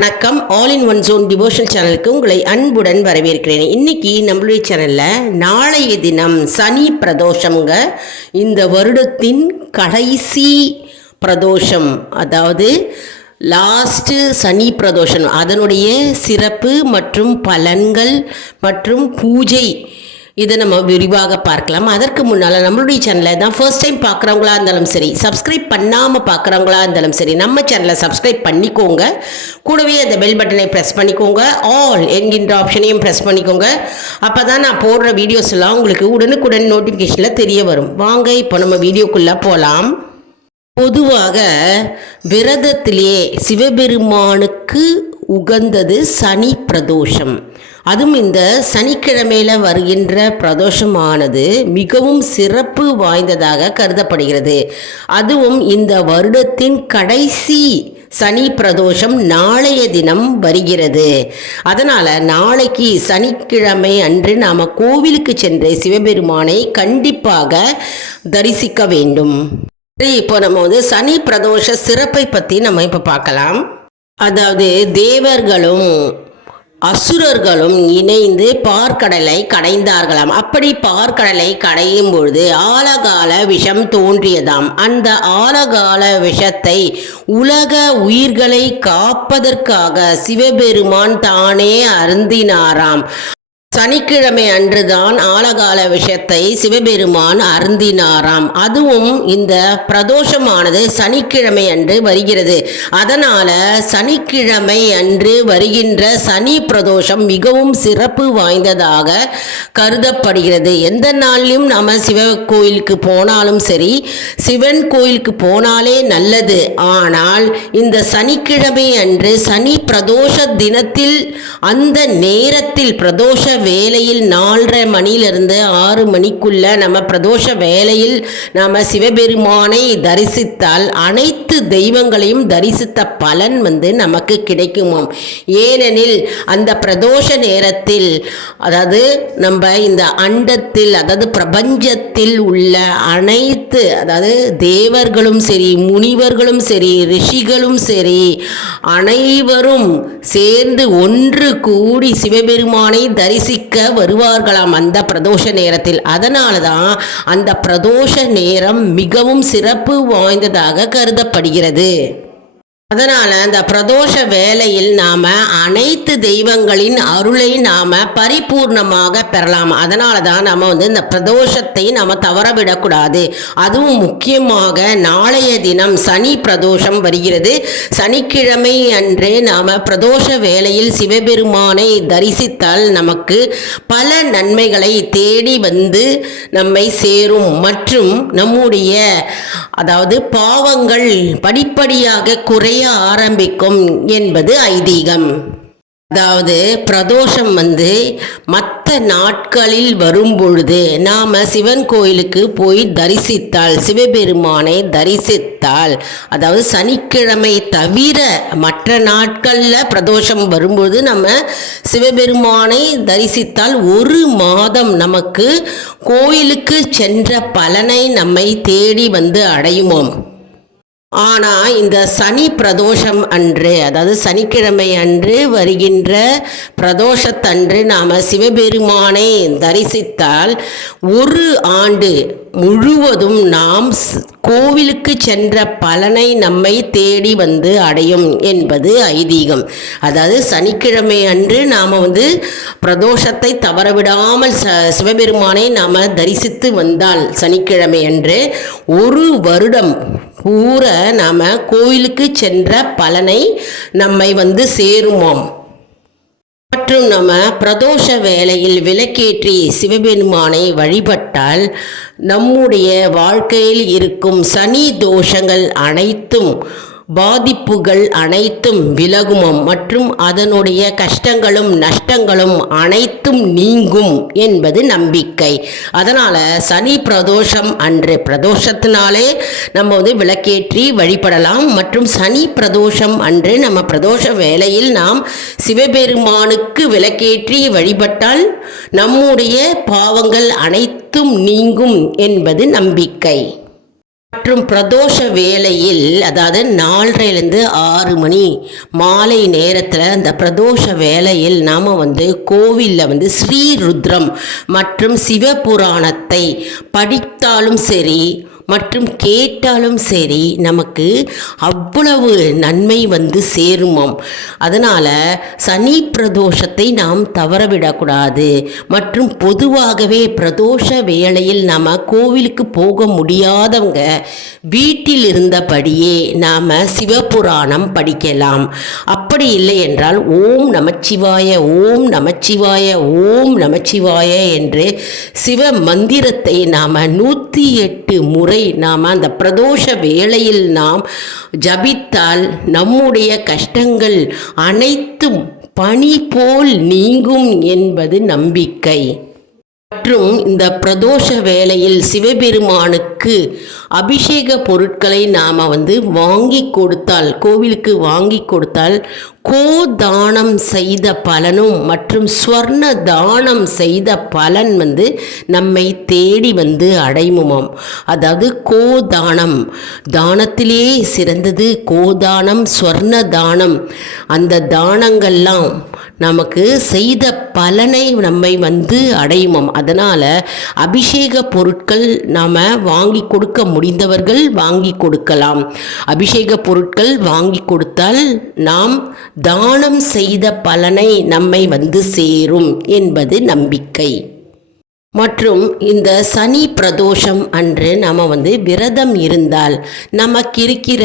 வணக்கம். All in one zone devotional சேனலுக்கு உங்களை அன்புடன் வரவேற்கிறேன். இன்னைக்கு நம்மளுடைய சேனலில் நாளைய தினம் சனி பிரதோஷம்ங்க. இந்த வருடத்தின் கடைசி பிரதோஷம், அதாவது லாஸ்ட்டு சனி பிரதோஷம், அதனுடைய சிறப்பு மற்றும் பலன்கள் மற்றும் பூஜை இதை நம்ம விரிவாக பார்க்கலாம். அதற்கு முன்னால் நம்மளுடைய சேனலை தான் ஃபர்ஸ்ட் டைம் பார்க்குறவங்களா இருந்தாலும் சரி, சப்ஸ்கிரைப் பண்ணாமல் பார்க்குறவங்களா இருந்தாலும் சரி, நம்ம சேனலை சப்ஸ்கிரைப் பண்ணிக்கோங்க. கூடவே அந்த பெல் பட்டனை ப்ரெஸ் பண்ணிக்கோங்க. ஆல் என்கின்ற ஆப்ஷனையும் ப்ரெஸ் பண்ணிக்கோங்க. அப்போ தான் நான் போடுற வீடியோஸ் எல்லாம் உங்களுக்கு உடனுக்குடன் நோட்டிஃபிகேஷனில் தெரிய வரும். வாங்க இப்போ நம்ம வீடியோக்குள்ளே போகலாம். பொதுவாக விரதத்திலேயே சிவபெருமானுக்கு உகந்தது சனி பிரதோஷம். அதுவும் இந்த சனிக்கிழமையில் வருகின்ற பிரதோஷமானது மிகவும் சிறப்பு வாய்ந்ததாக கருதப்படுகிறது. அதுவும் இந்த வருடத்தின் கடைசி சனி பிரதோஷம் நாளைய தினம் வருகிறது. அதனால் நாளைக்கு சனிக்கிழமை அன்று நாம் கோவிலுக்கு சென்று சிவபெருமானை கண்டிப்பாக தரிசிக்க வேண்டும். இப்போ நம்ம சனி பிரதோஷ சிறப்பை பற்றி நம்ம இப்போ பார்க்கலாம். அதாவது தேவர்களும் அசுரர்களும் இணைந்து பார்க்கடலை கடைந்தார்களாம். அப்படி பார்க்கடலை கடையும் பொழுது ஆலகால விஷம் தோன்றியதாம். அந்த ஆலகால விஷத்தை உலக உயிர்களை காப்பதற்காக சிவபெருமான் தானே அருந்தினாராம். சனிக்கிழமை அன்றுதான் ஆலகால விஷத்தை சிவபெருமான் அருந்தினாராம். அதுவும் இந்த பிரதோஷமானது சனிக்கிழமை அன்று வருகிறது. அதனால் சனிக்கிழமை அன்று வருகின்ற சனி பிரதோஷம் மிகவும் சிறப்பு வாய்ந்ததாக கருதப்படுகிறது. எந்த நாளிலும் நாம் சிவ கோயிலுக்கு போனாலும் சரி, சிவன் கோயிலுக்கு போனாலே நல்லது. ஆனால் இந்த சனிக்கிழமை அன்று சனி பிரதோஷ தினத்தில் அந்த நேரத்தில் பிரதோஷ வேளையில் 4:30 மணியிலிருந்து 6 மணிக்குள்ள நம்ம பிரதோஷ வேளையில் நாம் சிவபெருமானை தரிசித்தால் அனைத்து தெய்வங்களையும் தரிசித்த பலன் நமக்கு கிடைக்குமாம். ஏனெனில் அந்த பிரதோஷ நேரத்தில், அதாவது நம்ம இந்த அண்டத்தில், அதாவது பிரபஞ்சத்தில் உள்ள அனைத்து, அதாவது தேவர்களும் சரி, முனிவர்களும் சரி, ரிஷிகளும் சரி, அனைவரும் சேர்ந்து ஒன்று கூடி சிவபெருமானை தரிசிக்க வருவார்களாம் அந்த பிரதோஷ நேரத்தில். அதனால தான் அந்த பிரதோஷ நேரம் மிகவும் சிறப்பு வாய்ந்ததாக கருதப்படுகிறது. அதனால் அந்த பிரதோஷ வேளையில் நாம் அனைத்து தெய்வங்களின் அருளை நாம் பரிபூர்ணமாக பெறலாம். அதனால தான் நம்ம இந்த பிரதோஷத்தை நாம் தவறவிடக்கூடாது. அதுவும் முக்கியமாக நாளைய தினம் சனி பிரதோஷம் வருகிறது. சனிக்கிழமை அன்று நாம் பிரதோஷ வேளையில் சிவபெருமானை தரிசித்தால் நமக்கு பல நன்மைகளை தேடி வந்து நம்மை சேரும். மற்றும் நம்முடைய, அதாவது பாவங்கள் படிப்படியாக குறைய ஆரம்பிக்கும் என்பது ஐதீகம். அதாவது பிரதோஷம் மற்ற நாட்களில் வரும்பொழுது நாம் சிவன் கோயிலுக்கு போய் தரிசித்தால், சிவபெருமானை தரிசித்தால், அதாவது சனிக்கிழமை தவிர மற்ற நாட்களில் பிரதோஷம் வரும்பொழுது நம்ம சிவபெருமானை தரிசித்தால் 1 மாதம் நமக்கு கோயிலுக்கு சென்ற பலனை நம்மை தேடி வந்து அடையுமோம். ஆனால் இந்த சனி பிரதோஷம் அன்று, அதாவது சனிக்கிழமை அன்று வருகின்ற பிரதோஷத்தன்று நாம் சிவபெருமானை தரிசித்தால் 1 ஆண்டு முழுவதும் நாம் கோவிலுக்கு சென்ற பலனை நம்மை தேடி வந்து அடையும் என்பது ஐதீகம். அதாவது சனிக்கிழமை அன்று நாம் பிரதோஷத்தை தவறவிடாமல் சிவபெருமானை நாம் தரிசித்து வந்தால் சனிக்கிழமை அன்று 1 வருடம் பூரா நாம் கோயிலுக்கு சென்ற பலனை நம்மை சேருமாம். மற்றும் நம்ம பிரதோஷ வேளையில் விளக்கேற்றி சிவபெருமானை வழிபட்டால் நம்முடைய வாழ்க்கையில் இருக்கும் சனி தோஷங்கள் அனைத்தும், பாதிப்புகள் அனைத்தும் விலகுமாம். மற்றும் அதனுடைய கஷ்டங்களும் நஷ்டங்களும் அனைத்தும் நீங்கும் என்பது நம்பிக்கை. அதனால் சனி பிரதோஷம் அன்று, பிரதோஷத்தினாலே நம்ம விளக்கேற்றி வழிபடலாம். மற்றும் சனி பிரதோஷம் அன்று நம்ம பிரதோஷ வேளையில் நாம் சிவபெருமானுக்கு விளக்கேற்றி வழிபட்டால் நம்முடைய பாவங்கள் அனைத்தும் நீங்கும் என்பது நம்பிக்கை. மற்றும் பிரதோஷ வேளையில், அதாவது 4:30லேருந்து 6 மணி மாலை நேரத்தில் அந்த பிரதோஷ வேளையில் நாம் கோவிலில் ஸ்ரீருத்ரம் மற்றும் சிவபுராணத்தை படித்தாலும் சரி மற்றும் கேட்டாலும் சரி நமக்கு அவ்வளவு நன்மை சேருமாம். அதனால் சனி பிரதோஷத்தை நாம் தவறவிடக்கூடாது. மற்றும் பொதுவாகவே பிரதோஷ வேளையில் நாம் கோவிலுக்கு போக முடியாதவங்க வீட்டில் இருந்தபடியே நாம் சிவபுராணம் படிக்கலாம். அப்படி இல்லை என்றால் ஓம் நமச்சிவாய ஓம் நமச்சிவாய ஓம் நமச்சிவாய என்று சிவ மந்திரத்தை நாம் 108 முறை நாம் அந்த பிரதோஷ வேளையில் நாம் ஜபித்தால் நம்முடைய கஷ்டங்கள் அனைத்தும் பனி போல் நீங்கும் என்பது நம்பிக்கை. மற்றும் இந்த பிரதோஷ வேளையில் சிவபெருமானுக்கு அபிஷேக பொருட்களை நாம் வாங்கி கொடுத்தால், கோவிலுக்கு வாங்கி கொடுத்தால் கோதானம் செய்த பலனும் மற்றும் ஸ்வர்ண தானம் செய்த பலன் நம்மை தேடி அடையுமாம். அதாவது கோதானம், தானத்திலே சிறந்தது கோதானம், ஸ்வர்ண தானம். அந்த தானங்கள்லாம் நமக்கு செய்த பலனை நம்மை அடையுமாம். அதனால் அபிஷேக பொருட்கள் நாம் வாங்கி கொடுக்க முடிந்தவர்கள் வாங்கி கொடுக்கலாம். அபிஷேக பொருட்கள் வாங்கி கொடுத்தால் நாம் தானம் செய்த பலனை நம்மை சேரும் என்பது நம்பிக்கை. மற்றும் இந்த சனி பிரதோஷம் அன்று நாம் விரதம் இருந்தால் நமக்கு இருக்கிற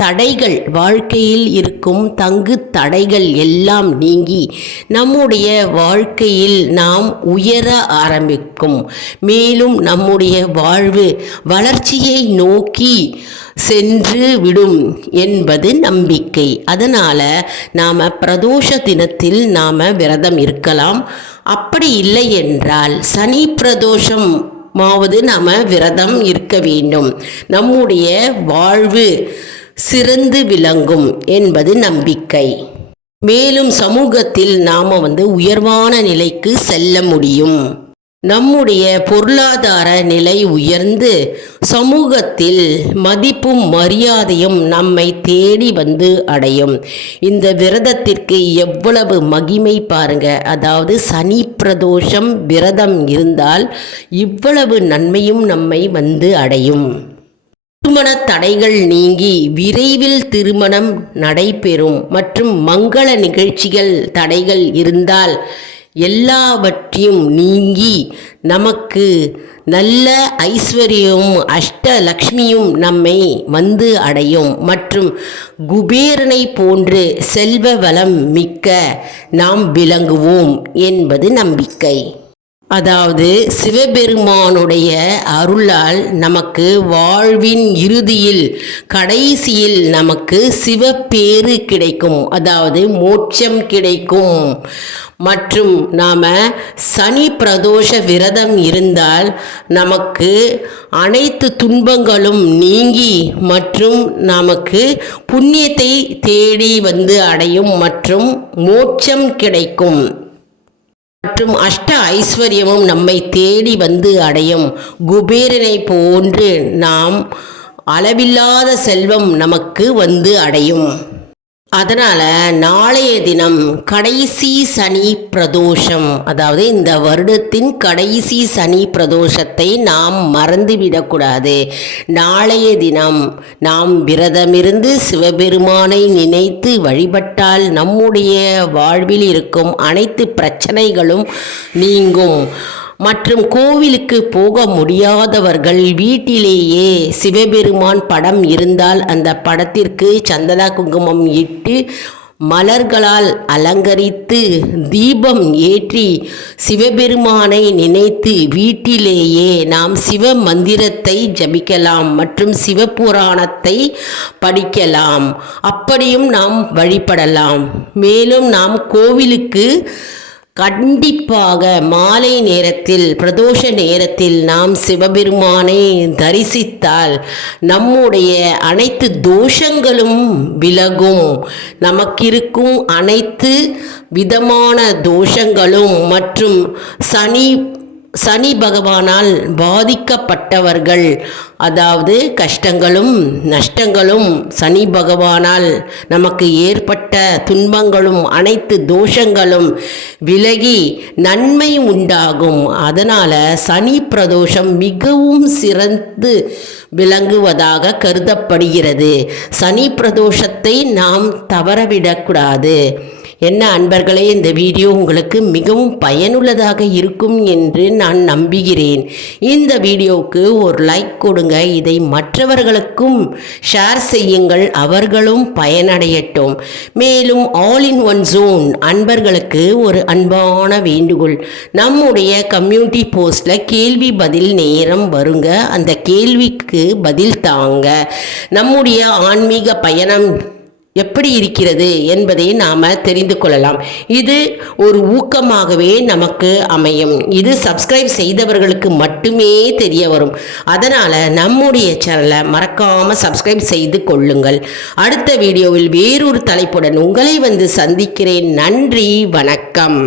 தடைகள், வாழ்க்கையில் இருக்கும் தங்கு தடைகள் எல்லாம் நீங்கி நம்முடைய வாழ்க்கையில் நாம் உயர ஆரம்பிக்கும். மேலும் நம்முடைய வாழ்வு வளர்ச்சியை நோக்கி சென்று விடும் என்பது நம்பிக்கை. அதனால் நாம் பிரதோஷ தினத்தில் நாம் விரதம் இருக்கலாம். அப்படி இல்லை என்றால் சனி பிரதோஷம் நாம் விரதம் இருக்க வேண்டும். நம்முடைய வாழ்வு சிறந்து விளங்கும் என்பது நம்பிக்கை. மேலும் சமூகத்தில் நாம் உயர்வான நிலைக்கு செல்ல முடியும். நம்முடைய பொருளாதார நிலை உயர்ந்து சமூகத்தில் மதிப்பும் மரியாதையும் நம்மை தேடி அடையும். இந்த விரதத்திற்கு எவ்வளவு மகிமை பாருங்க. அதாவது சனி பிரதோஷம் விரதம் இருந்தால் இவ்வளவு நன்மையும் நம்மை அடையும். திருமண தடைகள் நீங்கி விரைவில் திருமணம் நடைபெறும். மற்றும் மங்கள நிகழ்ச்சிகள் தடைகள் இருந்தால் எல்லாவற்றையும் நீங்கி நமக்கு நல்ல ஐஸ்வர்யமும் அஷ்டலக்ஷ்மியும் நம்மை அடையும். மற்றும் குபேரனை போன்று செல்வ வளம் மிக்க நாம் விளங்குவோம் என்பது நம்பிக்கை. அதாவது சிவபெருமானுடைய அருளால் நமக்கு வாழ்வின் இறுதியில் கடைசியில் நமக்கு சிவப்பேறு கிடைக்கும். அதாவது மோட்சம் கிடைக்கும். மற்றும் நாம் சனி பிரதோஷ விரதம் இருந்தால் நமக்கு அனைத்து துன்பங்களும் நீங்கி மற்றும் நமக்கு புண்ணியத்தை தேடி அடையும் மற்றும் மோட்சம் கிடைக்கும். மற்றும் அஷ்ட ஐஸ்வர்யமும் நம்மை தேடி அடையும். குபேரனை போன்று நாம் அளவில்லாத செல்வம் நமக்கு அடையும். அதனால் நாளைய தினம் கடைசி சனி பிரதோஷம், அதாவது இந்த வருடத்தின் கடைசி சனி பிரதோஷத்தை நாம் மறந்துவிடக்கூடாது. நாளைய தினம் நாம் விரதமிருந்து சிவபெருமானை நினைத்து வழிபட்டால் நம்முடைய வாழ்வில் இருக்கும் அனைத்து பிரச்சனைகளும் நீங்கும். மற்றும் கோவிலுக்கு போக முடியாதவர்கள் வீட்டிலேயே சிவபெருமான் படம் இருந்தால் அந்த படத்திற்கு சந்தன குங்குமம் இட்டு மலர்களால் அலங்கரித்து தீபம் ஏற்றி சிவபெருமானை நினைத்து வீட்டிலேயே நாம் சிவ மந்திரத்தை ஜபிக்கலாம் மற்றும் சிவபுராணத்தை படிக்கலாம். அப்படியும் நாம் வழிபடலாம். மேலும் நாம் கோவிலுக்கு கண்டிப்பாக மாலை நேரத்தில் பிரதோஷ நேரத்தில் நாம் சிவபெருமானை தரிசித்தால் நம்முடைய அனைத்து தோஷங்களும் விலகும். நமக்கிருக்கும் அனைத்து விதமான தோஷங்களும் மற்றும் சனி சனி பகவானால் பாதிக்கப்பட்டவர்கள், அதாவது கஷ்டங்களும் நஷ்டங்களும் சனி பகவானால் நமக்கு ஏற்பட்ட துன்பங்களும் அனைத்து தோஷங்களும் விலகி நன்மை உண்டாகும். அதனால் சனி பிரதோஷம் மிகவும் சிறந்து விளங்குவதாக கருதப்படுகிறது. சனி பிரதோஷத்தை நாம் தவறவிடக்கூடாது. என்ன அன்பர்களே, இந்த வீடியோ உங்களுக்கு மிகவும் பயனுள்ளதாக இருக்கும் என்று நான் நம்புகிறேன். இந்த வீடியோவுக்கு ஒரு லைக் கொடுங்க, இதை மற்றவர்களுக்கும் ஷேர் செய்யுங்கள், அவர்களும் பயனடையட்டும். மேலும் ஆல் இன் ஒன் ஜோன் அன்பர்களுக்கு ஒரு அன்பான வேண்டுகோள், நம்முடைய கம்யூனிட்டி போஸ்டில் கேள்வி பதில் நேரம் வருங்க, அந்த கேள்விக்கு பதில் தாங்க. நம்முடைய ஆன்மீக பயணம் எப்படி இருக்கிறது என்பதை நாம் தெரிந்து கொள்ளலாம். இது ஒரு ஊக்கமாகவே நமக்கு அமையும். இது சப்ஸ்கிரைப் செய்தவர்களுக்கு மட்டுமே தெரிய வரும். அதனால் நம்முடைய சேனலை மறக்காமல் சப்ஸ்கிரைப் செய்து கொள்ளுங்கள். அடுத்த வீடியோவில் வேறொரு தலைப்புடன் உங்களை வந்து சந்திக்கிறேன். நன்றி, வணக்கம்.